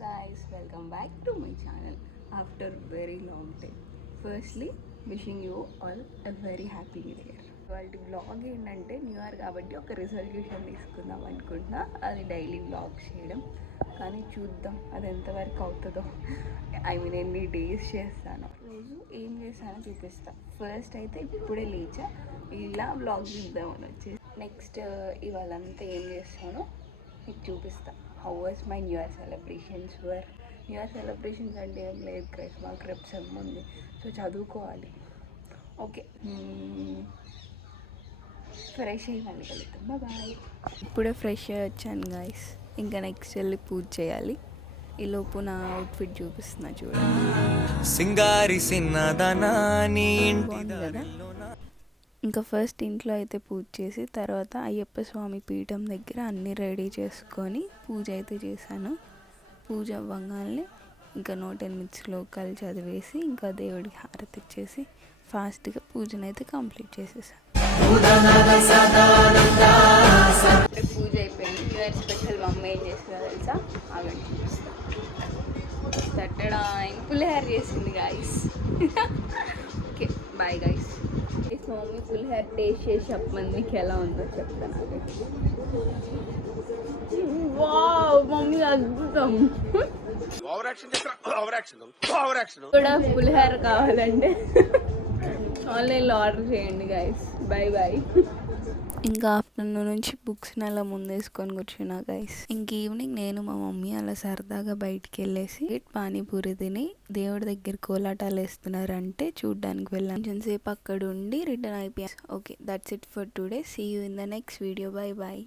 guys, welcome back to my channel after very long time. Firstly, wishing you all a very happy new year. వాళ్ళ vlog ఏంటంటే new year కాబట్టి ఒక resolution తీసుకుందాం అనుకుంటున్నా, అది daily vlog చేయడం. కానీ చూద్దాం అది ఎంతవరకు అవుతుందో. ఎన్ని డేస్ చేస్తాను, రోజు ఏం చేస్తానో చూపిస్తాను. ఫస్ట్ అయితే ఇప్పుడే లేచా, ఇలా వ్లాగ్ చూద్దామని వచ్చేసి. నెక్స్ట్ ఇవాళంతా ఏం చేస్తానో మీకు చూపిస్తా. How was my new year celebrations were. New year celebrations అంటే ఏం లేదు గైస్, మాకు రేపు సెమ్ ఉంది, సో చదువుకోవాలి. ఓకే, ఫ్రెష్ అయ్యి మళ్ళీ కలుద్దాం. బాయ్. ఇప్పుడే ఫ్రెష్ అయ్యి వచ్చాను గైస్, ఇంకా నెక్స్ట్ వెళ్ళి పూజ చేయాలి. ఈలోపు నా అవుట్ఫిట్ చూపిస్తున్నా చూడండి. సింగారి బాగుంది కదా. ఇంకా ఫస్ట్ ఇంట్లో అయితే పూజ చేసి తర్వాత అయ్యప్ప స్వామి పీఠం దగ్గర అన్నీ రెడీ చేసుకొని పూజ అయితే చేశాను. పూజ అవ్వగానే ఇంకా 108 శ్లోకాలు చదివేసి ఇంకా దేవుడికి హారతి ఇచ్చేసి ఫాస్ట్గా పూజనైతే కంప్లీట్ చేసేసాను. పూజ అయిపోయింది. న్యూ ఇయర్ స్పెషల్ మమ్మీ ఏం చేసిందో తెలుసా? ఆగండి చూపిస్తా. ఫుల్ హెయిర్ చేసింది guys. Okay bye guys. Mummy full hair taste చేసి చెప్పమంది, మీకు ఎలా ఉందో చెప్తాను. వావ్ మమ్మీ అద్భుతం. కూడా ఫుల్ హెయిర్ కావాలంటే ఆన్లైన్లో ఆర్డర్ చేయండి గైస్. Bye bye. ఇంకా ఆఫ్టర్నూన్ నుంచి బుక్స్ అలా ముందేసుకొని కూర్చున్నా గైస్. ఇంక ఈవినింగ్ నేను మా మమ్మీ అలా సరదాగా బయటికి వెళ్ళేసి పానీపూరి తిని దేవుడి దగ్గర కోలాటాలు వేస్తున్నారంటే చూడ్డానికి వెళ్ళాను. కొంచెం సేపు అక్కడ ఉండి రిటర్న్ అయిపోయాను. Okay, that's it for today. See you in the next video. Bye bye.